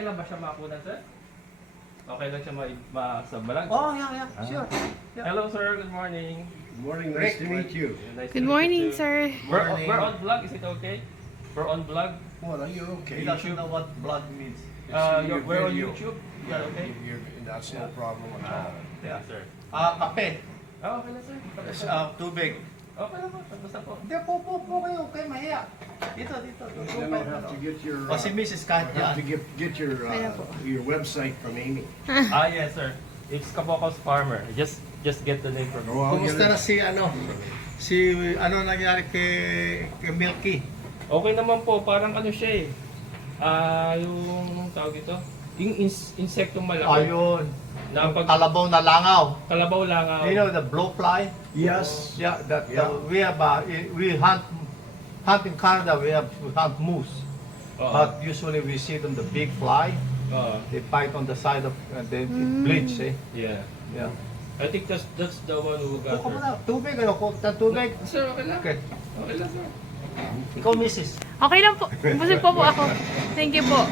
Okay lang ba siya makunan, sir? Okay lang siya sa balag? Oh, yeah, sure. Yeah. Hello, sir. Good morning. Good morning, nice to meet you. Nice to Good meet morning, you too. sir. We're on vlog. Is it okay? We're on vlog. Well, are you okay? He doesn't know what blood means. Your We're on video. YouTube. Yeah, okay. That's no problem at all. Yeah, sir. Kape. Okay lang, sir. Tubig. Okay lang po. Basta po. Hindi, po kayo. Kayo mahiya. Dito. Then I'll have to get your, O si Mrs. kahit I'll have to yan. get your website from Amy. Yes, sir. It's Kabokos Farmer. Just get the name from Oh, I'll get Kumusta it. na si nangyari kay Milky? Okay naman po. Parang ano siya eh. Yung tawag ito. Yung insektong malaki. Ayun. Na pag Kalabaw na langaw. kalabaw lang. You know the blowfly? Yes. Yeah, Yeah. we have we hunt in Canada. We hunt moose, but usually we see them the big fly. They bite on the side of they bleach. Yeah. Yeah. I think that's the one who got Buka mo her. na. Tubig ano? Tubig. Sir, okay lang. Okay. Okay lang, sir. Ikaw, Mrs. Okay lang po. Busog po ako. Thank you po.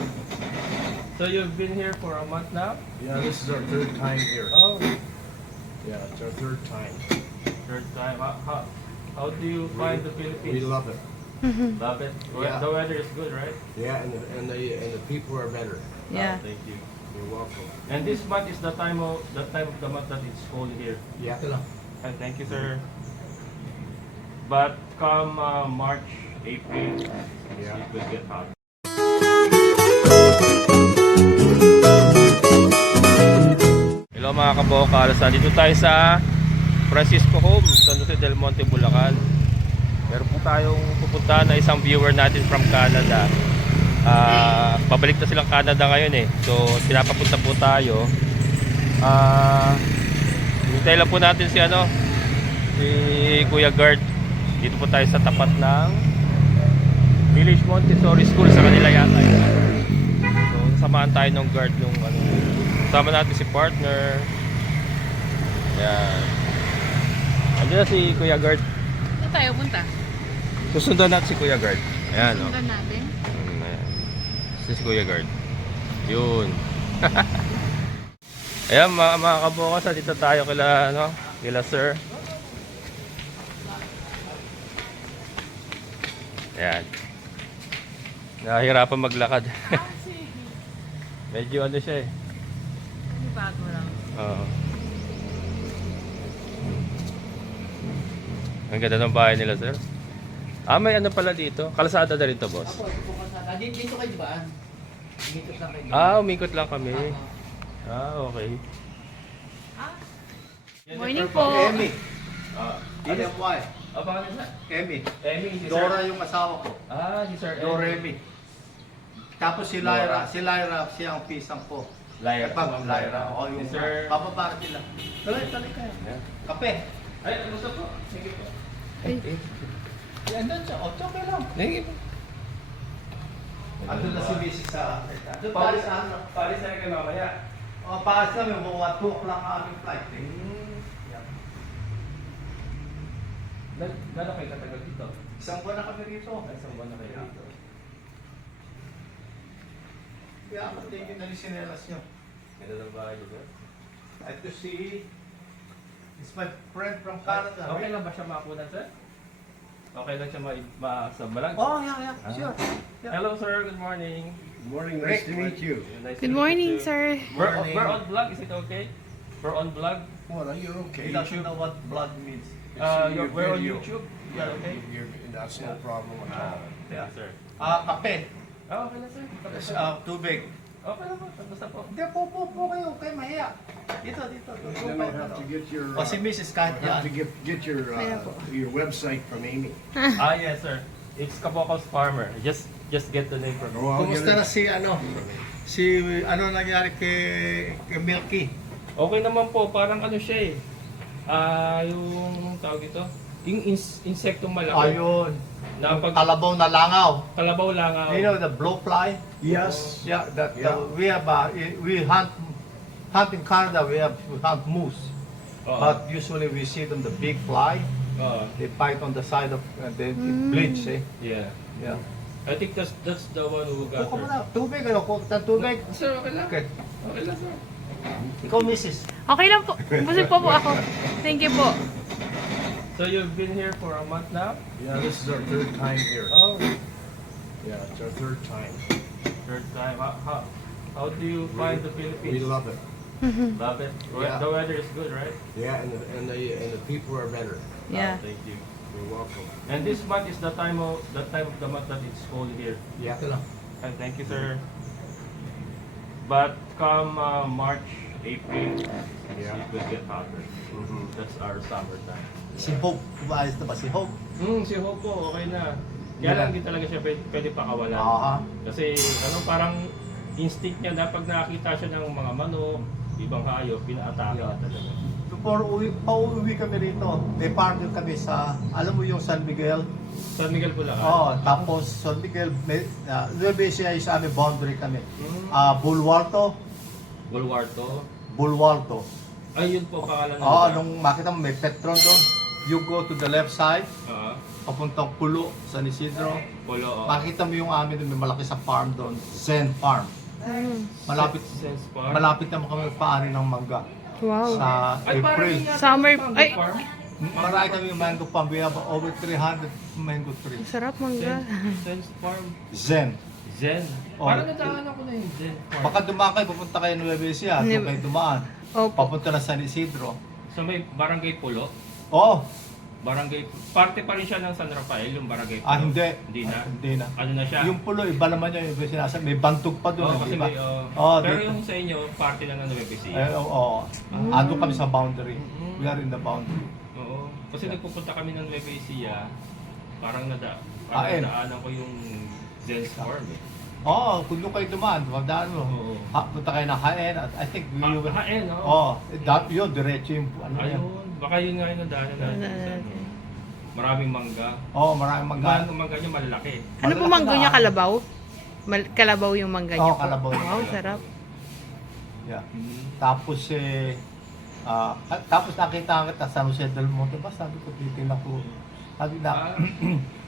So you've been here for a month now? Yeah, this is our third time here. Oh, Yeah, it's our third time. third time. How do you find the Philippines? We love it. Love it. Yeah. The weather is good, right? Yeah, and the people are better. Yeah. Thank you. You're welcome. And this month is the time of the month that it's cold here. Yeah. And thank you, sir. But come March, April, Yeah. it will get hot. Hello mga kabokals, dito tayo sa Francisco Home, San Jose del Monte, Bulacan. Meron po tayong pupuntahan na isang viewer natin from Canada. Babalik na silang Canada ngayon eh. So pinapapunta po tayo. Hintay lang po natin si Kuya Gard. Dito po tayo sa tapat ng Village Montessori School, sa kanila yata yun. So samahan tayo ng guard nung sama natin si partner. Yan. Andiyan na si Kuya Gard. Saan tayo punta? Susundan natin si Kuya Gard. Ayan o. Sundan natin. Ayan. Si Kuya Gard. Yun. Ayan mga kabukas, dito tayo kila sir. Ayan. Nahihirapan maglakad. Medyo siya eh. Bago lang. Oo. Ang ganda ng bahay nila, sir. May pala dito. Kalsada na rin to, boss. Dito kayo ba? Dito lang kayo. Umikot lang kami. Okay. Morning po. Emmy. EMY. Bakit na? Emmy. Emmy, si Dora sir. yung asawa ko. Si sir Dora Emmy. Emmy. Tapos si Lyra. Si Lyra, siya ang pisang ko. Lyra. Ma'am Lyra. O yung Si sir. bababa nila. Tuloy kayo. Ayan. Kape. Ay, gusto po. Sige po. Andun siya. O, okay lang. Sige po. Andun na si Mrs. sa... Andun Paris, Paris na. Paris na kayo mamaya. O, Paris na. May mga 2 o'clock ang aming flight. Gano'n kayo katagal dito? Isang buwan na kami rito. Isang buwan na kayo dito. Kaya ako tingin na rin sinelas nyo. Ganda ng bahay niyo, sir. At to see... It's my friend from Canada. Okay lang ba siya makunan, sir? Okay lang siya sa balag? Oh, yeah, sure. Yeah. Hello, sir. Good morning. Good morning, nice to meet you. Nice to Good meet morning, you too. sir. We're on vlog. Is it okay? We're on vlog. Well, are you okay? He doesn't know what blood means. Your We're on video. YouTube. Yeah, okay. That's no problem at all. Yeah, sir. Kape. Okay lang, sir. Tubig. Okay lang po. Basta po. Hindi, po kayo. Kayo mahiya. Dito. Then I'll have to get your, O si Mrs. kahit I'll have to yan. get your website from Amy. Yes, sir. It's Kabokos Farmer. Just get the name from Oh, I'll get Kumusta it. na si nangyari kay Milky? Okay naman po. Parang siya eh. Yung tawag ito. Yung insektong malaki. Ayun. Na pag Kalabaw na langaw. kalabaw lang. You know the blowfly? Yes. Yeah, Yeah. we hunt in Canada. We hunt moose, but usually we see them the big fly. They bite on the side of they bleach. Yeah. Yeah. I think that's the one who got Kuha mo her. na. Tubig, ano? Kuha ng tubig. Sir, okay lang. Okay. Okay lang, sir. Ikaw, Mrs. Okay lang po. Busog po ako. Thank you po. So you've been here for a month now? Yeah, this is our third time here. Oh, Yeah, it's our third time. third time. How do you find the We Philippines? love it. Love it. Yeah. The weather is good, right? Yeah, and the people are better. Yeah. Thank you. You're welcome. And this month is the time of the month that it's cold here. Yeah. Ito lang. And thank you, sir. But come March, April, Yeah. it will get hotter. Mhm. That's our summertime. Si Hope. Maayos na ba si Hope? Si Hope po, okay na. Kaya lang hindi talaga siya pwede pakawalan. Aha. Kasi parang instinct niya na pag nakakita siya ng mga manok, ibang hayop, pinaatake Yeah. na talaga. Before pauwi kami rito, may partner kami sa, alam mo yung San Miguel? San Miguel Bulacan. Oo, tapos San Miguel, Nueva Ecija is sa aming boundary kami. Bulwarto, Bulwarto. Ay, yun po pangalan Oo, nung makita mo may Petron doon, you go to the left side, papuntang Pulo, San Isidro, Polo. makita mo yung amin doon, may malaki sa farm doon, Zen Farm. Malapit, Sense Park. malapit naman kami paani ng mangga. Wow. Sa Ay, parang April. yun nga, Summer- mango ay. farm. Marami kami yung mango farm. We have over 300 mango trees. Sarap mangga. Sense Farm. Zen. Zen. Oh. Parang nadaanan ko na yung Zen Farm. Baka dumaan kayo, pupunta kayo ng Nueva Ecija, doon kayo dumaan. Opo. Papunta na San Isidro. So may Barangay Pulo. Oo. Parte pa rin siya ng San Rafael, yung Barangay Pulo. Hindi. Hindi na. Hindi na. Ano na siya? Yung pulo, iba naman yung iba sinasabi. May bantog pa doon, Oo, kasi di ba? may, pero dito. yung sa inyo, parte na ng Nueva Ecija. Oo. Ando kami sa boundary. We are in the boundary. Oo. Kasi nagpupunta kami ng Nueva Ecija, parang Haen. nadaanan ko yung Zen's Farm eh. Oo, kung doon kayo dumaan, magdaan mo. Oo. Punta kayo ng Haen at I think we will... Haen, no? Oo, yun, diretso yung ano yan. Ayun, baka yun nga yung nadaanan natin. sa ano. Maraming mangga. Oo, maraming mangga. Ang mangga niya malalaki. Ano po mangga niya? Kalabaw? Kalabaw yung mangga niya Oo, po. kalabaw. Wow, sarap. Yeah. Tapos tapos nakita kita sa San Jose del Monte ba? Sabi ko, titingnan ko. Sabi na,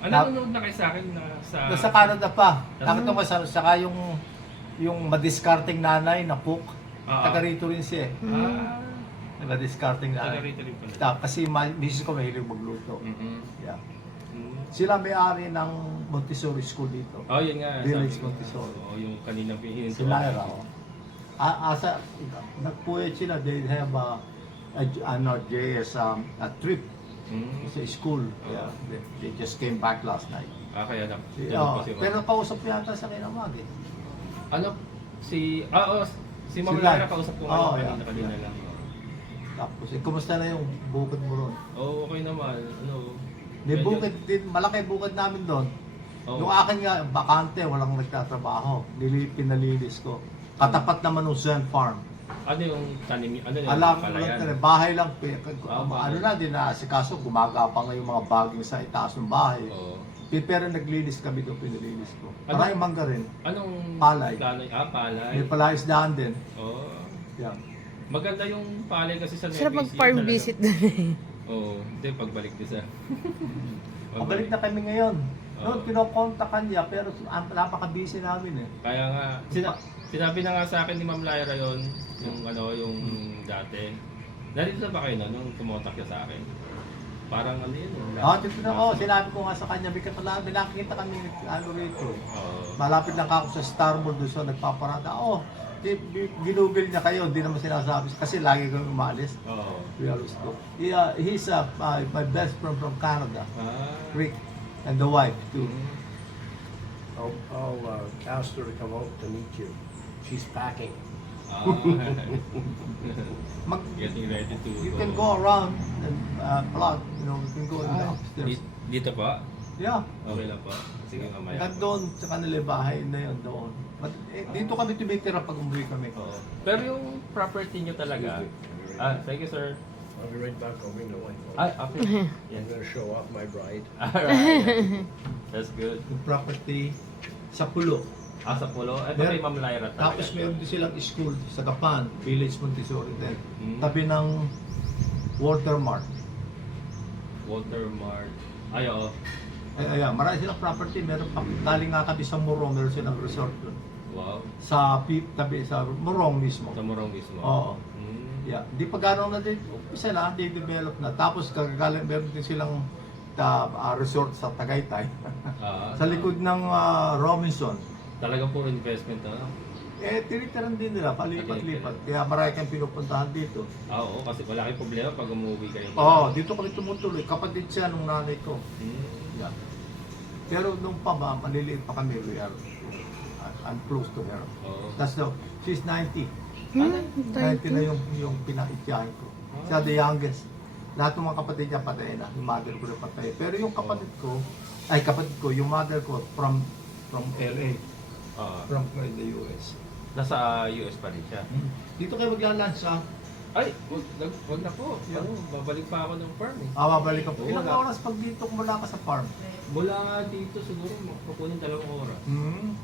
Nanonood na kayo sa akin na sa... sa Canada pa. Nakita ko saka yung madiscarding nanay na cook. Taga rito rin siya eh. Madiscarding Taga nanay. rito rin pala. Kasi misis ko mahilig magluto. Yeah. Mm. Sila may-ari ng Montessori School dito. Oh, yun nga. Village sabi ko. Montessori. Oo, yung kanina pihinto. Si Lyra. Nagpuwet sila, they have a trip sa school. Yeah, they just came back last night. Kaya na. Pero kausap yata sa kinamag eh. Ano? Si Ma'am Si Lara Lan. kausap ko Oo, kanina yeah. lang. Tapos, kumusta na yung bukid mo ron? Oo, okay naman. Ano? May medyo- bukid din, malaki bukid namin doon. Oo. Yung akin nga, bakante, walang nagtatrabaho. Pinalilis ko. Katapat naman ng Zen Farm. Ano yung tanim? Ano yung Alam, palayan? bahay lang. bahay. Ano na din na, si kaso gumagapang nga yung mga baging sa itaas ng bahay. Oo. Pero naglilis kami doon, pinalilis ko. Ano? Maraming mangga rin. Anong Palay. Palay. May palaisdaan din. Oo. Yeah. Maganda yung palay kasi sa Sarap Nueva Ecija mag-farm talaga. visit doon. Oo. Hindi, pagbalik din sa... Pabalik na kami ngayon. Oo. Noon, kinokontakan niya, pero napaka-busy namin eh. Kaya nga, sinabi na nga sa akin ni Ma'am Lyra yon yung dati. Narito na ba kayo na nung tumotak niya sa akin? Parang ano yun? Dito na sinabi ko nga sa kanya, may nakikita kami rito. Oo. Malapit lang ako sa Star Mall doon, so nagpaparada. Ginugil niya kayo, hindi naman sinasabi. Kasi lagi kami umalis. Oo. We always go. He's my best friend from Canada, Rick, and the wife too. I'll ask her to come out to meet you. She's packing. Getting ready to You can go around and plug, you can go in the upstairs. Dito pa? Yeah. Okay lang po. Sige, mamaya. Nandun sa kanila bahay na yun doon. But, dito kami tumitira pag umuwi kami. Oo. Pero yung property nyo talaga, thank you sir. I'll be right back. I'll bring the wife out. Okay. I'm gonna show off my bride. Alright. That's good. Yung property sa Pulo. Sa Pulo. Ito Meron- kay Ma'am Lyra talaga. Tapos meron din silang school sa Gapan, Village Montessori din. Tabi ng Walter Mart. Walter Mart. Ay, oo. Ayan, marami silang property. Meron pa, galing nga kami sa Morong, meron silang resort doon. Wow. Tabi sa Morong mismo. Sa Morong mismo. Oo. Mm. Yeah, di pa gano'n na din, umpisa na, di develop na. Tapos kagagaling, meron din silang resort sa Tagaytay. Sa likod ng Robinson. Talagang puro investment na. Tinitiran din nila, palipat-lipat. Kaya marami kang pinupuntahan dito. Oo, kasi wala kayong problema pag umuwi kayo. Dito kami tumutuloy. Kapatid siya nung nanay ko. Mm. Yeah. Pero nung maliliit pa kami, I'm close to her. Oo. She's 90. Hmm, 90 na yung pinaityahin ko. Siya the youngest. Lahat ng mga kapatid niya patay na. Yung mother ko na patay. Pero yung kapatid ko, yung mother ko from LA. From the US. Nasa US pa rin siya. Dito kayo maglalunch ha? Ay, wag na po. Yeah. Babalik pa ako ng farm eh. Babalik ka po. Oo, Ilang wala. oras pag dito mula ka sa farm? Mula nga dito siguro makukunin 2 oras. Hmm.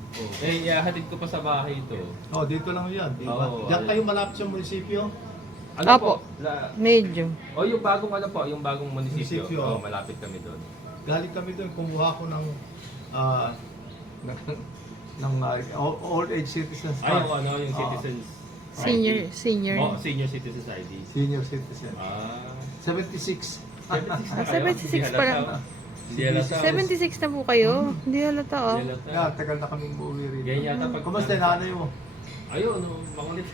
Ihahatid ko pa sa bahay ito. Dito lang yan. Di ba? Oo, Diyan ayun. kayo malapit sa munisipyo? Ano Apo. po? Medyo. Yung bagong ano po, yung bagong munisipyo. Munisipyo. Malapit kami doon. Galing kami doon, kumuha ko ng old age citizens Ay, card. yung citizens. Senior, ID. senior. Senior citizens ID. Senior citizen. 76 76. na kayo? 76 pa lang. Hindi halata. 76 na po kayo? Hindi halata oh. Hindi halata. Kaya tagal na kaming uuwi rin. Ganyan yata pag... Kumusta yung nanay mo? Ayun, makulit.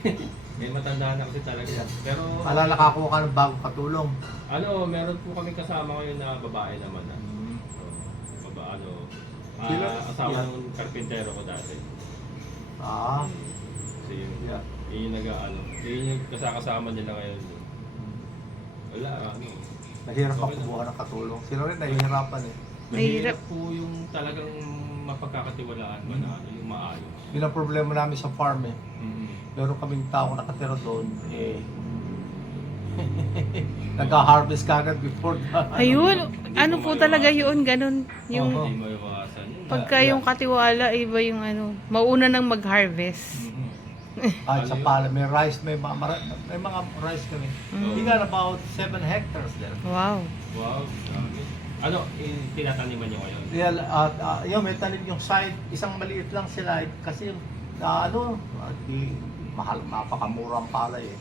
May matanda na kasi talaga. Pero, Alala nakakuha ka ng bagong katulong. meron po kami kasama ngayon na babae naman. Sila? Asawa Yeah. ng karpintero ko dati. So yun, Yeah. yun yung yun yung kasama nila ngayon. Wala, Nahirap Okay ako lang. kumuha ng katulong. Sila rin nahihirapan eh. Mahirap. po yung talagang mapagkakatiwalaan mo na yung maayos. Yun ang problema namin sa farm eh. Mm-hmm. Meron kaming tao nakatira doon nag-harvest kagad before Ayun, ano po talaga yun, ganun. Yung Oo. Hindi mo iwasan. pagka yung katiwala, iba yung mauna nang mag-harvest. Kahit sa pala, may rice, may mga rice kami. Mm. We got about 7 hectares there. Wow. Wow, dami. Tinataniman nyo ngayon? Yun, may tanim yung side, isang maliit lang sila kasi yung mahal, napakamura ang palay eh.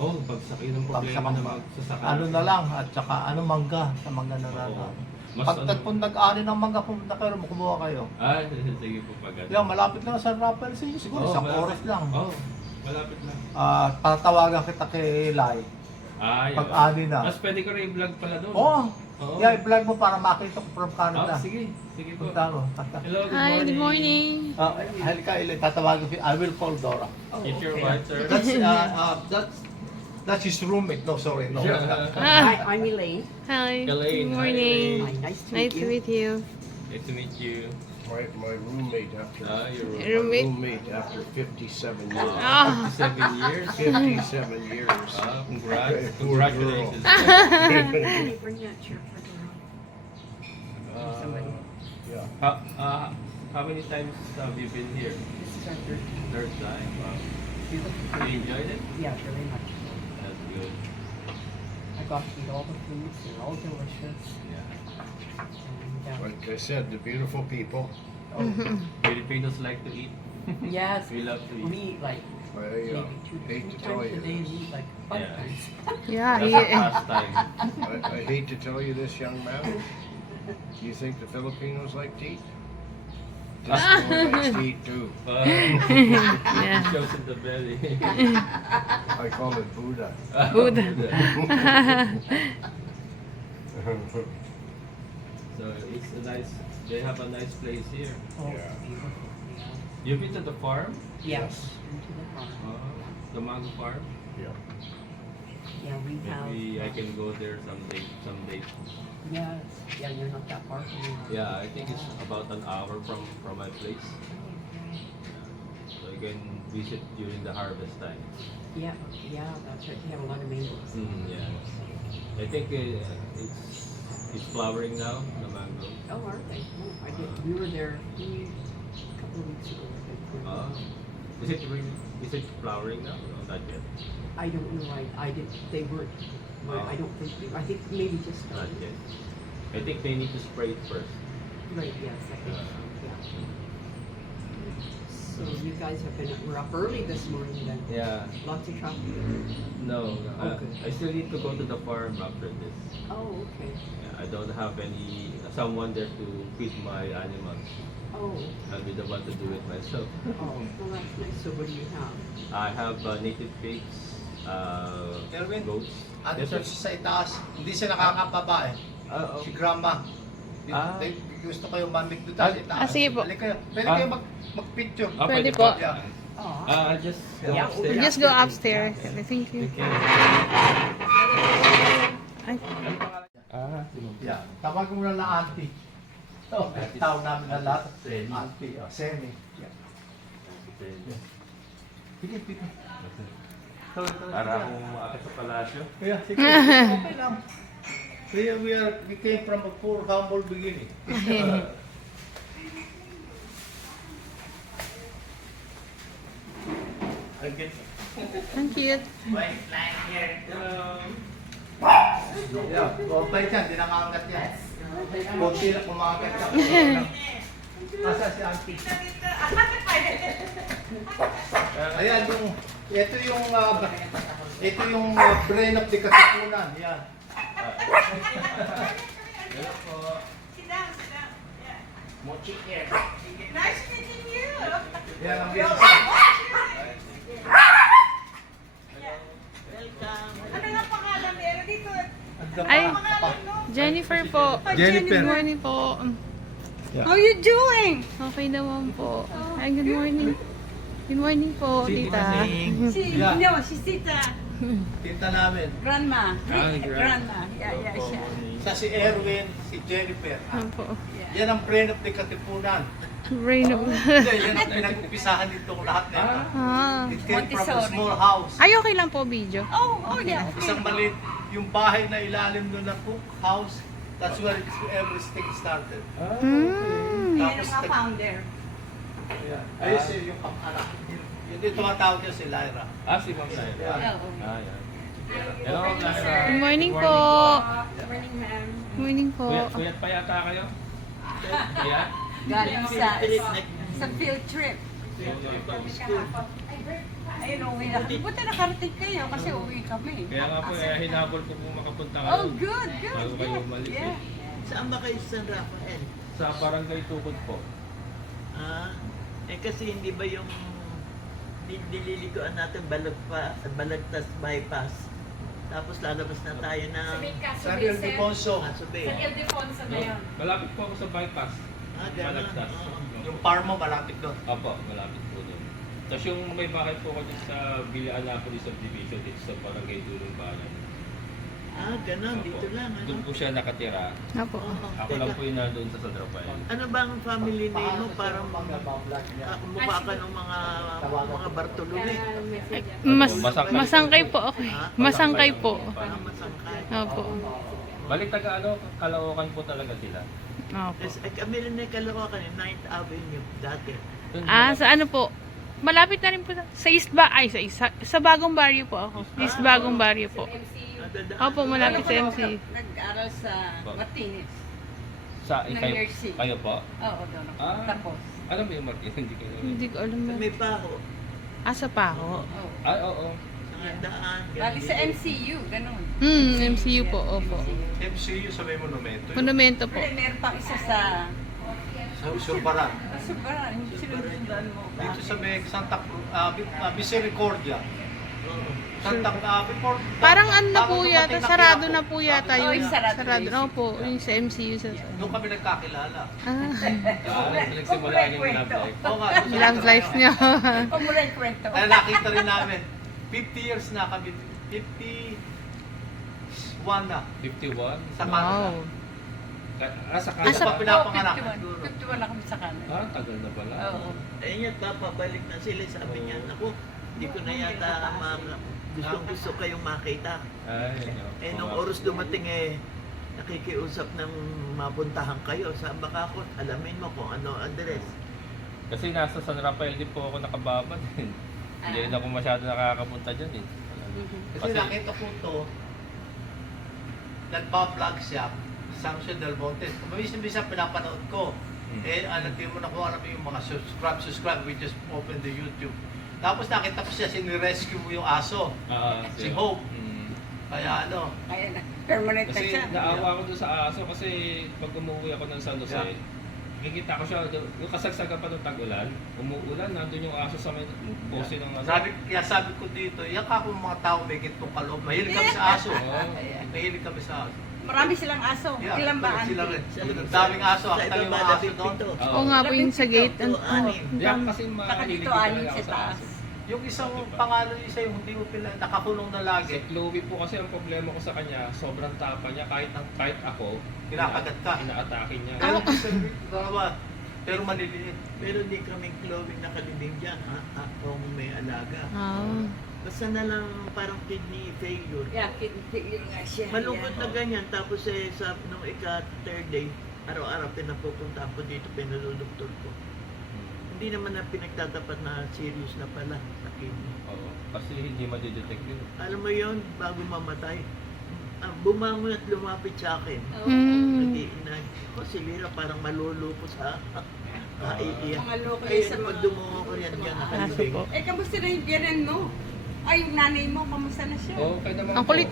Pagsaki ng problema na magsasaka. Na lang, at saka mangga, sa mangga na lang. Oo. Kung nag-ani ng mangga, pumunta kayo, kumuha kayo. Ay, sige po pag Yan, malapit lang sa Rappel sa siguro, isang oras lang. Malapit lang. Patawagan kita kay Lai. Pag-ani na. Mas pwede ko rin i-vlog pala doon. Oo. I-vlog mo para makita ko from Canada. Sige po. Punta mo. Hello, Hi, good morning. Halika, tatawagin ko. I will call Dora. It's your wife, sir. That's his roommate. No, sorry. No. Hi, I'm Elaine. Hi, Elaine, good hi, morning. Hi, nice to Nice to meet you. meet you. Nice to meet you. My roommate after Your Roommate. 57 years. Ah, 7 years. 57 years. Congrats. Congratulations. Can you bring that chair further up? Somebody. Yeah. How many times have you been here? This is our Third time. Wow. beautiful. You enjoyed it? Yeah, very much. That's good. I got to eat all the foods. They're all delicious. Yeah. And, Like I said, the beautiful people. Filipinos like to eat. yes, We love to we eat. eat like I maybe hate two to tell times you a day. We this. eat like 5 Yeah. times. yeah, That's a he, pastime. I hate to tell you this, young man. Do you think the Filipinos like to eat? This boy likes to eat too. yeah. Shows in the belly. I call it Buddha. Buddha. So it's a nice. They have a nice place here. Oh, Yeah. it's beautiful. You've been to the farm? Yes. Into the farm. The mango farm. Yeah. Yeah, we have. Maybe I can go there someday. Yes. Yeah, you're not that far from me. Yeah, I think it's about an hour from my place. So you can visit during the harvest time. Yeah, that's right. They have a lot of mangoes. Yeah. I think it's flowering now, the mango. Oh, are they? Oh, I did. We were there a couple of weeks ago. I think. Is it flowering now? No, not yet. I don't know. I did. They weren't. Oh. I don't think. I think maybe just Not started. yet. I think they need to spray it first. Right, yes, I think so, yeah. So you guys were up early this morning then? Yeah. Lots of traffic? No, Okay. I still need to go to the farm after this. Oh, okay. Yeah, I don't have someone there to feed my animals. Oh, I'll be the one to do it myself. oh, well, that's nice. So what do you have? I have native pigs, Erwin? goats. Ano Yes, siya sir. sa itaas? Hindi siya nakakababa eh. Oh. Si grandma. Ah. Gusto kayo mamig doon sa itaas. sige po. Halika kayo. Pwede Ah. kayo mag-picture. Pwede po. Yeah. Oh, I'll just go Yeah. upstairs. Just go upstairs. Thank you. Okay. Ay, Yeah. Tawag mo na lang auntie. Oh, tawag namin na lahat. Auntie. Semi. Yeah. Sige, sige. Para akong makakit sa palasyo. Yeah, sige. Okay lang. We came from a poor, humble beginning. ang cute. Yeah, okay yan. Di nangangat yan. Kunti na kumagat yan. Asa si auntie? Ayan, ito yung brain of the Katipunan. Yan. Hello po. Nice meeting you. Yan ang business. Ano nga pangalan meron dito? Ay, Jennifer po. Jennifer. Good morning po. How you doing? Okay naman po. Ay, good morning. Good morning po, tita. Si, Yeah. no, she's Tita. Tita namin. Grandma. Ah, Grandma. Yeah, siya. Sa si Erwin, si Jennifer. Ano po? Yan ang brain of the Katipunan. Brain of... Hindi, yan ang pinag-upisahan nitong lahat na ito. Ah. It came from a Montessori. small house. Ay, okay lang po, video. Oh, yeah, okay. Isang maliit, yung bahay na ilalim doon na cook house, that's where everything started. Hmm. Yan Tapos, ang founder. yeah. Ayun siya yung anak. Yun yung tumatawag niya si Lyra. Si Ma'am Naira. Yeah. Oo. Yan. Hello, Ma'am Naira. Good morning po. Morning, ma'am. Good morning po. Kuyat pa yata kayo? Yeah? Galing sa field trip. Ayun, uwi na kami. Buti nakarating kayo kasi uwi kami. Kaya nga po, hinabol ko kung makapunta kayo. Oh, good, good. Bago kayo umalis Yeah. Saan ba kayo sa San Rafael? Sa Barangay Tukod po. Ah, kasi hindi ba yung nililiguan natin Balagtas bypass? Tapos lalabas na tayo na San Ildefonso, Asube. Malapit po ako sa bypass. Gano'n. Balagtas. Oo. yung farm mo malapit doon. Opo, malapit po doon. Tapos yung may bahay po ako dito sa Villa Anapolis Subdivision dito sa Barangay Dulong Bayan. Gano'n. Dito lang. Ano? Doon po siya nakatira. Apo. Ako lang po yung nandun sa San Rafael. Ano ba ang family name mo? Parang mag-vlog niya. mukha ka ng mga Bartolome. Masangkay po ako. Masangkay po. Parang masangkay. Opo. Balik Caloocan po talaga sila. Opo. Kami rin na Caloocan, 9th Avenue dati. Sa ano po? Malapit na rin po sa Bagong Barrio po ako. East Bagong Barrio po. Opo, malapit sa MC. Nag-aral sa Martinez. Sa Ng kayo, nursing. kayo po? Oo, doon ako. Ah. Tapos. Alam mo yung Martin? Hindi ko alam. Hindi ko alam na. May paho. Sa Paho. Oo. Ay, oo. Sa daan. Lagi sa MCU, ganun. MCU po, opo. MCU sa may monumento. Monumento po. Pero meron pa isa sa Sa Surbaran. Subaran. Sinusundan mo ba? Dito sa may Santa Cruz, Misericordia. Santa before. Parang ano na bago po dumating yata, na sarado Quiapo. na po yata Oh, yun. sarado Sarado na na po, yung sa MCU. Doon kami nagkakilala. Nagsimula yung love life. Oo nga. doon sa Love life niya. Pamula yung kwento. Kaya nakita rin namin. 50 years na kami. 51 na. 51? Sa Canada. Wow. Sa Isa Canada. pa pinapanganak. 51 na kami sa kanan. Tagal na pala. Oo. Ayun yan, papabalik na sila. Sabi niya, naku, hindi ko na yata gusto kayong makita. Ay, Nung oras dumating nakikiusap ng mapuntahan kayo. Saan ba ka ako? Alamin mo kung ano address. Kasi nasa San Rafael din po ako nakababad. Hindi rin ako masyado nakakapunta dyan eh. Kasi nakita ko to, nagpa-vlog siya San Jose del Monte. Minsan pinapanood ko. Eh, tingin mo na kung alam mo yung mga subscribe, we just open the YouTube. Tapos nakita ko siya, sinirescue mo yung aso, si Hope. Kaya ano, Kaya na, permanent na Kasi siya. naawa ko doon sa aso kasi pag umuwi ako ng San Jose, kikita ko siya, yung kasagsagan pa ng tag-ulan, umuulan, nandun yung aso sa may pose ng ano. sabi ko dito, iyak ako mga tao may gintong kaloob. Mahilig kami sa aso. Mahilig kami sa aso. Marami silang aso. Ilan ba, Sila auntie? rin. Daming aso. Sa Actually, yung mga ibaba, aso doon. Oo nga po yung sa gate. Yan kasi Saka mahilig dito, ko talaga anin ako sa sa taas. aso. Yung isang pangalan isa yung hindi mo pila, nakakulong na Si lagi. Chloe po kasi ang problema ko sa kanya, sobrang tapa niya kahit ako, Kinakagat ka. inaatake niya. Pero dalawa, pero maliliit. Pero di kaming Chloe nakalibing dyan, akong may alaga. Ah. Basta na lang parang kidney failure. Yeah, yun nga siya. Malungkot na ganyan, tapos nung ika-third day, araw-araw pinapupunta ko dito, pinaludoktor ko. Hindi naman na pinagtatapat na serious na pala sa kidney. Oo, kasi hindi madidetect yun. Alam mo yon bago mamatay, bumangon at lumapit sa akin. Mm. Hindi inay. Ako si Lira parang maluluko sa iiyak. Mga loko Kaya sa pag mga... dumungo ko yan sa dyan, mga nakalibing. po. Eh, kamusta na yung biyanan mo? Ay, yung nanay mo, kamusta na siya? Oo, kaya naman Ang kulit.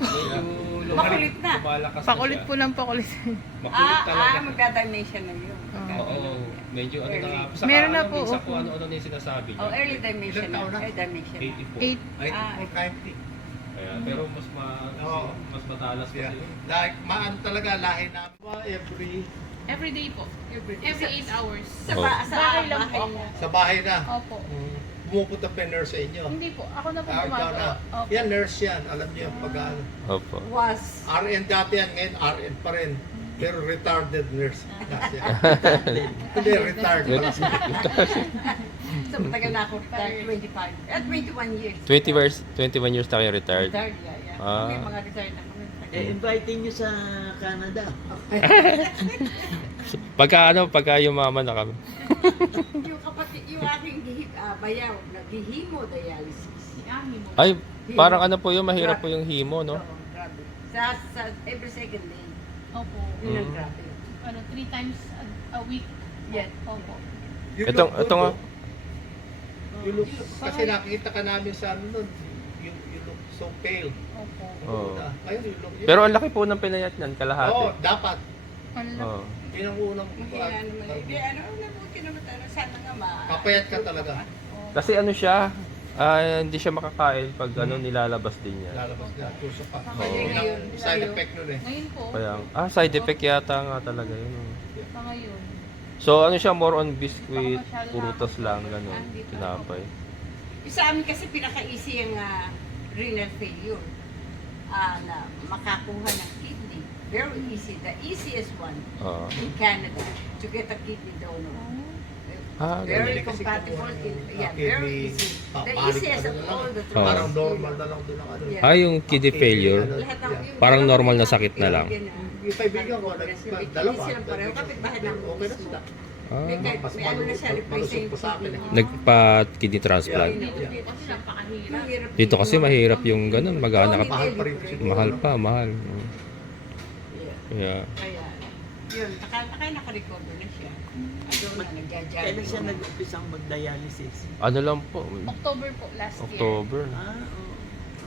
Makulit na. Lumalakas na Pakulit siya. po ng pakulit. Makulit talaga. magda-dimension na yun. Oo, medyo ano na nga. Saka Meron na alam, po, minsan opo. kung ano-ano na yung sinasabi niya. Oh, early dimension Ilan na. taon na? Early dimension na. 84. 8. Ay, Ah, 90. Kaya, pero Oo. mas matalas Yeah. kasi. Like, talaga lahi namin. Every day po. Every 8 hours. Sa, Oh. sa Bahay lang bahay po niya. ako. Sa bahay na. Opo. Pumupunta pa yung nurse sa inyo. Hindi po. Ako na po Ikaw na. gumagawa. Opo. Yan, nurse yan. Alam niyo yung pag-ano. Opo. Was. RN dati yan, ngayon RN pa rin. Pero retarded nurse. That's it. Hindi, retarded. So, matagal na ako. 25. 21 years. 21 years na kayo retired. Retired, yeah. Ah. May mga retired na kami. Inviting nyo sa Canada. Pagka yumaman na kami. Yung kapatid, yung aking bayaw, nag-hemodialysis. Ay, parang ano po yun, mahirap po yung hemo, no? Oo, grabe. Sa every second day. Opo. Yun ang grabe. 3 times a week. Yes. Opo. Ito nga. You look, kasi nakita ka namin sa ano nun. You look so pale. Opo. Oo. Ayun, you look. Pero ang laki po ng pinayat niyan, Oo, kalahati. dapat. Oo. Yun ang unang Mahina naman. Hindi, nabuti naman tayo. Sana nga Papayat ka talaga. Kasi ano siya, hindi siya makakain pag nilalabas din niya. Lalabas na. Tusok pa. Oo. Yun ang side effect nun eh. Ngayon po. Kaya, side effect yata nga talaga yun. Sa ngayon. So ano siya, more on biscuit, purutas lang, gano'n, tinapay. Yung sa amin kasi pinaka-easy yung renal failure. Na makakuha ng kidney. Very easy. The easiest one Oo. in Canada to get a kidney donor. Very ganun. Kasi compatible. kung, Yeah, kidney, very easy. The papalit easiest ka of na all lang. the Oo. drugs. Parang normal na lang doon ang ano. Yeah. Yung kidney failure, Lahat ng- yung parang dalawa normal na nila, sakit na lang. Yung kaibigan ko, dalawa. Hindi silang pareho. Kapit-bahay ng Okay na mismo. sila. May ano na siya, replacing Malusog pa sa akin eh. nagpa-kidney transplant. Dito kasi napakahirap. Mahirap Dito kasi yun. mahirap yung ganun, maghanap. Mahal pa rin siguro. Mahal pa, mahal. Yeah. Yeah. Kaya, yun, kaya naka-recover na siya. Ano na, nagja-jogging. Kailan siya nag-umpisang mag-dialysis? Ano lang po, October po last year. October. Oo.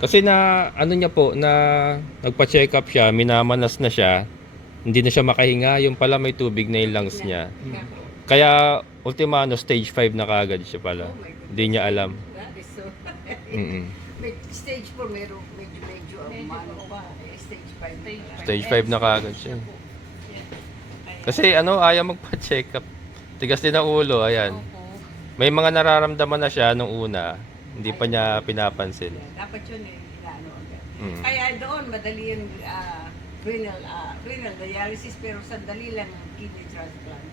Kasi ano niya po, na nagpa-check up siya, minamanas na siya, hindi na siya makahinga, yung pala may tubig na yung lungs niya. Kaya, ultimano, stage 5 na kaagad siya pala. Oh my goodness. Hindi niya alam. That is so... Mm-mm. May stage 4, medyo umano pa. Stage 5. Stage 5 na kaagad siya. Kasi ayaw magpa-check up. Tigas din ang ulo, ayan. Opo. May mga nararamdaman na siya nung una, hindi pa niya pinapansin. Dapat yun eh, inaano agad. Mm. Kaya doon, madali yung renal dialysis, pero sandali lang ang kidney transplant.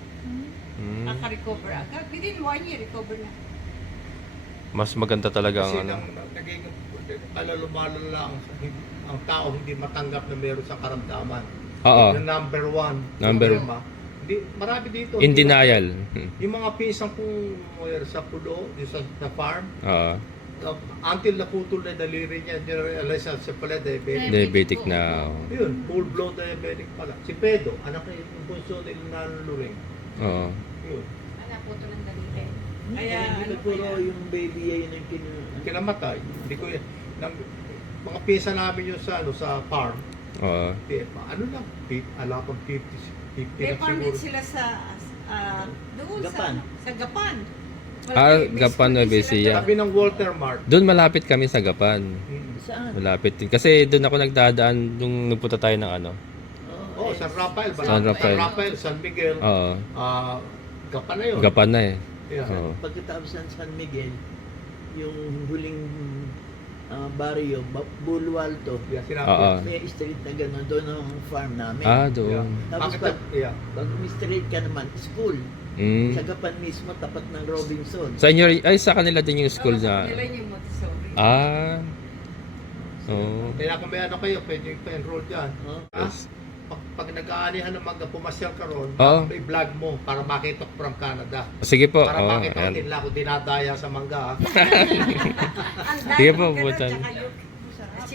Mm. Naka-recover agad. Within 1 year, recover na. Mas maganda talaga Kasi ang nang nagiging lumala ang tao hindi matanggap na meron sa karamdaman. Oo. Yung number one. Number- problema, marami dito. in denial. Yung mga pisang kung sa pulo, yung sa farm, Oo. until naputol na yung daliri niya, hindi na-realize siya pala diabetic. Diabetic na. Yun, full-blown diabetic pala. Si Pedro, anak niya yung bunso ni Nanay Luring. Oo. Yun. Anak po ito ng daliri. Kaya Kaya, puro yung baby yun ang Kinamatay. Hindi ko yan. Mga pisa namin yun sa farm. Oo. Ano lang, ala pang 50 may lang permit siguro. sila sa doon Gapan. sa Gapan. Ah, May Gapan, school din Nueva sila Ecija. Tabi ng Walter Mart. Doon malapit kami sa Gapan. Saan? Malapit din. Kasi doon ako nagdadaan nung nagpunta tayo ng ano. Oh, San Rafael. San Rafael. San Miguel. Oo. Gapan na yun. Gapan na eh. Yeah. Oo. Pagkatapos ng San Miguel, yung huling barrio, Bulwalto, Yeah, sinabi. Oo. may street na gano'n, doon ang farm namin. Ah, Yeah. doon. Tapos Bakit? pag, Yeah. pag may street ka naman, school. Mm. Sa Gapan mismo, tapat ng Robinson. Sa inyo, ay sa kanila din yung school na. Nila yung Montessori. Ah. Oo. Kaya kung may ano kayo, pwede pa-enroll dyan. Oh. Yes. Pag nag-aanihan ng mga pumasyal ka ron, Oo. i-vlog mo para makita ko from Canada. Sige po. Para Oo. makita ko Ayan. din lang ako dinadaya sa mangga. Ha? Ang dami Sige po, ganun, butan. tsaka yung- si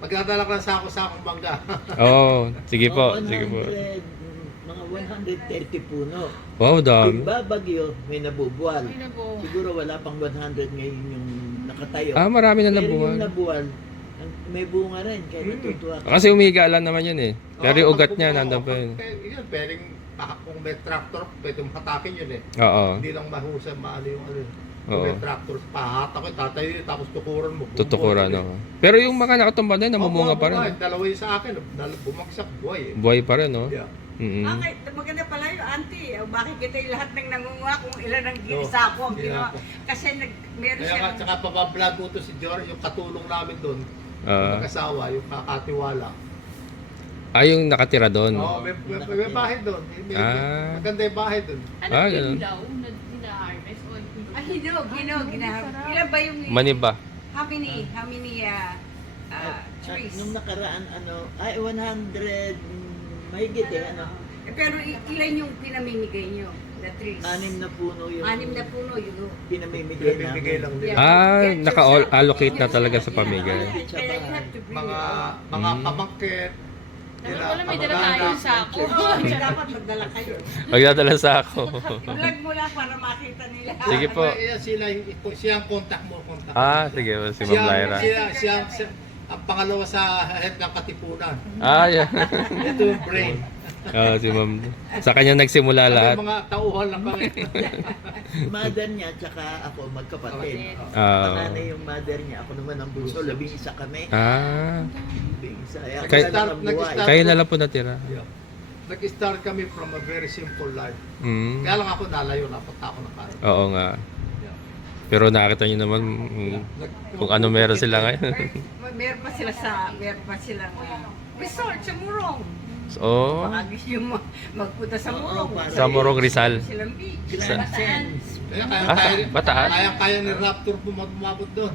Magdadala ka ng sako-sakong mangga. Oo. Sige po. Mga Sige po. 100, mga 130 puno. Wow, dami. Pag babagyo, may nabubuwal. Ay na po. Siguro wala pang 100 ngayon yung nakatayo. Ah, marami na Pero yung nabuwan. nabuwal, may bunga rin, kaya natutuwa ka. Kasi umiga lang naman yun eh. Pero yung Oo, ugat pag- niya oo, nandun pa yun. Yun, pwedeng kung may tractor, pwede hatakin yun eh. Oo. Hindi lang mahusay maano yung ano. Kung Oo. may tractor, pahatak ko, tatayo yun, tapos tukuran mo. Tutukuran, bumuhay. no? Pero yung mga nakatumba na yun, namumunga pa rin. Oo, dalawa yun sa akin, bumagsak, buhay eh. Buhay pa rin, no? Yeah. Mm-mm. Bakit? Maganda pala yung auntie. Bakit kita yung lahat ng nangunga kung ilan ang No, ginisako ang yeah. ginawa. Kasi meron Kaya nga, siya. tsaka pabablog ko to si George, yung katulong namin doon, Ah. mag-asawa, yung kakatiwala. Yung nakatira doon. Oo, may bahay doon. Ah. Maganda yung bahay doon. Ah, ganun. Hina-harvest o Hinog. Ilan ba yung... Maniba. How many trees? Nung nakaraan, 100, mahigit eh, Pero ilan yung pinamimigay nyo? The trees? 6 na puno yung 6 na puno yun. pinamimigay Pinabibigay lang namin. nila. Ah, naka-allocate na talaga sa pamigay. Kaya you have to bring Mga pamangkin. Wala, may dala tayong sako. Dapat magdala kayo. Magdadala sa ako. I-vlog mo lang para makita nila. Sige po. Siya ang contact mo. Contact. Sige. Si Ma'am Lyra. Siya ang pangalawa sa head ng Katipunan. Yan. Ito yung brain. Si Ma'am. Sa kanya nagsimula lahat. Mga tauhan lang kami. Mother niya, tsaka ako, magkapatid. Ah. Pananay yung mother niya, ako naman ang bunso, 11 kami. Labing isa. Kaya Kay- wala nang buhay. Kayo na lang po natira. Yeah. Nag-start kami from a very simple life. Mm. Kaya lang ako nalayo, napunta ako ng Canada. Oo nga. Yeah. Pero nakita nyo naman kung ano meron sila ngayon. Meron pa silang resort sa Murong. Oo. Baka gusto yung magpunta sa Murong. Sa Morong Rizal. Silang beach. Grand Sands. Kaya Bataan? kaya ni Raptor bumabot doon.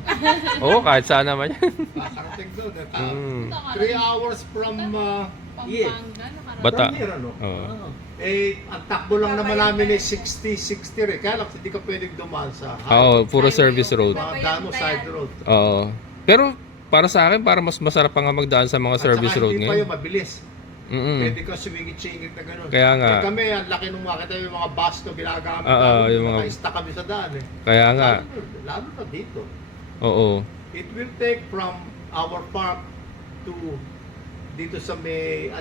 Oo, kahit saan naman yan. Kakarating doon. Mm. 3 hours from Yeah. Bata. from here, ano? Oo. Ang takbo lang naman namin ay 60 rin. Kaya lang, hindi ka pwedeng dumaan sa Oo, puro service road. mga damo side road. Oo. Pero para sa akin, para mas masarap pa nga magdaan sa mga At service saka road hindi pa ngayon. yung mabilis. Mm-mm. Pwede ka sumingit-singit na gano'n. Kaya nga. Kami, ang laki nung makita yung mga bus na ginagamit. Oo, namin, yung mga- naka-stuck kami sa daan eh. Kaya nga. Lalo na dito. Oo. It will take from our park to dito sa may,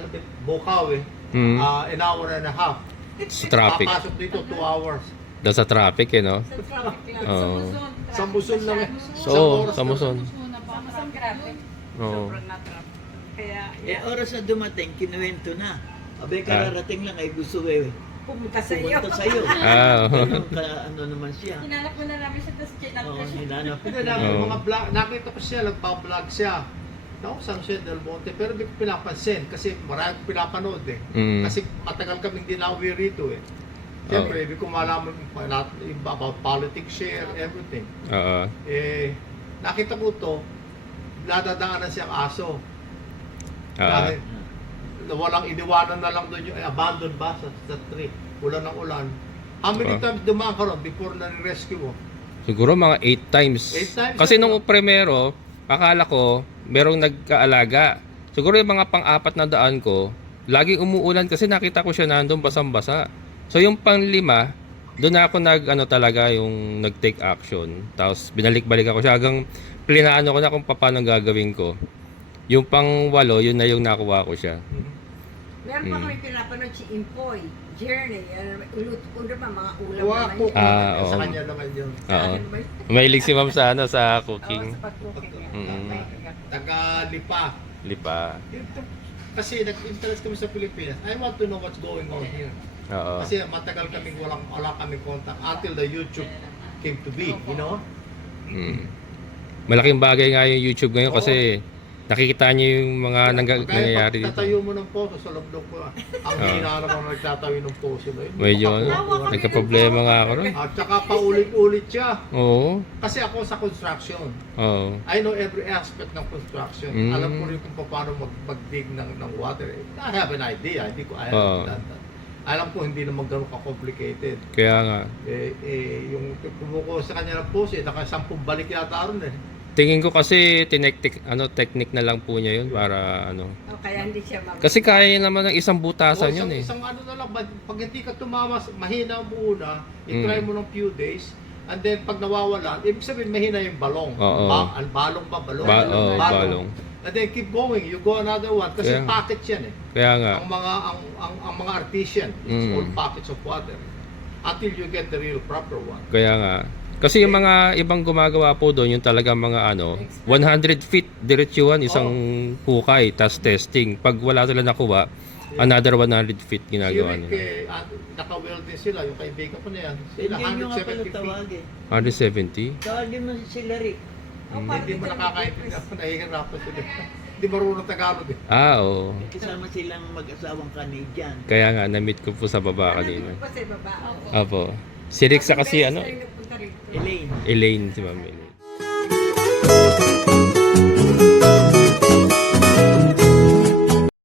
Bukaw eh. Mm. An hour and a half. Sa traffic. Papasok dito 2 hours. Dahil sa traffic no? Sa traffic lang. Oo. Sa Muson lang. So, sa Muson. Sa traffic. Oo. Sobrang na-traffic. Kaya, Oras na dumating, kinuwento na. Abe, kararating lang ay gusto pumunta sa iyo. pumunta sa'yo. Oo. Ganun ano naman siya. Hinanap mo na namin siya, tapos chinat Oo, ko siya. hinanap. Hindi na, Oo. mga vlog, nakita ko siya, nagpa-vlog siya. Ako, San Jose del Monte, pero hindi ko pinapansin kasi marami ko pinapanood eh. Mm. Kasi matagal kaming dinauwi rito eh. Siyempre, ibig ko malaman yung about politics, share, everything. Oo. Nakita ko to, nadadaanan siyang aso. Oo. Dahil walang iniwanan na lang doon yung abandoned ba sa tree. Ulan ng ulan. How many Oo. times dumaan ka ron before na-rescue mo? Siguro mga 8 times. 8 times, Kasi ano? nung primero, akala ko merong nagkaalaga. Siguro yung mga pang-4 na daan ko, laging umuulan kasi nakita ko siya nandun basang-basa. So yung pang-5, doon ako talaga yung nag-take action. Tapos binalik-balik ako siya hanggang plinaano ko na kung paano gagawin ko. Yung pang-8, yun na yung nakuha ko siya. Meron pa kami pinapanood si Impoy, Journey, ulo pa mga ulam Kuha naman ko. yun. Oo. Sa kanya naman yun. Oo. Ano ba yun? Mahilig si ma'am sa sa Oo, cooking. sa pag-cooking. Mm. Taga-Lipa. Lipa. Kasi nag-interest kami sa Pilipinas. I want to know what's going on here. Oo. Kasi matagal kaming wala kaming contact until the YouTube came to be, you know? Mm. Malaking bagay nga yung YouTube ngayon kasi nakikita niyo yung mga nangyayari dito. Tatayo mo ng poso sa loob ko. Ang hina naman nagtatayo ng poso na yun. Medyo Makakuha. nagka-problema nga ako ron. At saka paulit-ulit siya. Oo. Kasi ako sa construction. Oo. I know every aspect ng construction. Mm. Alam ko rin kung paano mag-dig ng water. I have an idea. Hindi ko I Oo. haven't done that. Alam ko hindi naman ganun ka-complicated. Kaya nga. Yung kumukuha sa kanya ng poso, naka 10 balik yata ron eh. Tingin ko kasi technique na lang po niya yun para Oh, kaya hindi siya mag- Kasi kaya niya naman ng isang butasan yun eh. Isang ano na lang, pag hindi ka tumama, mahina mo una, i-try mo ng few days, and then pag nawawala, ibig sabihin mahina yung balong. Oo. Balong ba? Balong? Oo, balong. And then keep going, you go another one, kasi Kaya- packets yan eh. Kaya nga. Ang mga artisan, it's Mm. all packets of water. Until you get the real proper one. Kaya nga. Kasi yung mga ibang gumagawa po doon, yung talaga mga 100 feet diretsuhan, isang hukay, tas testing. Pag wala sila nakuha, another 100 feet ginagawa Si Rick, nila. naka-weld din sila, yung kaibigan ko na yan. Sila Hindi nyo nga pala 170 feet. tawagin. 170? Tawagin mo sila Rick. Hindi mo nakakaintindihan, nahihirapan sila. Hindi marunong Tagalog eh. Oo. Kasama silang mag-asawang Canadian. Kaya nga, na-meet ko po sa baba kanina. Pa sa baba. Opo. Si Rick sa kasi Beses na rin nagpunta rito. Elaine. Elaine, si Ma'am Elaine.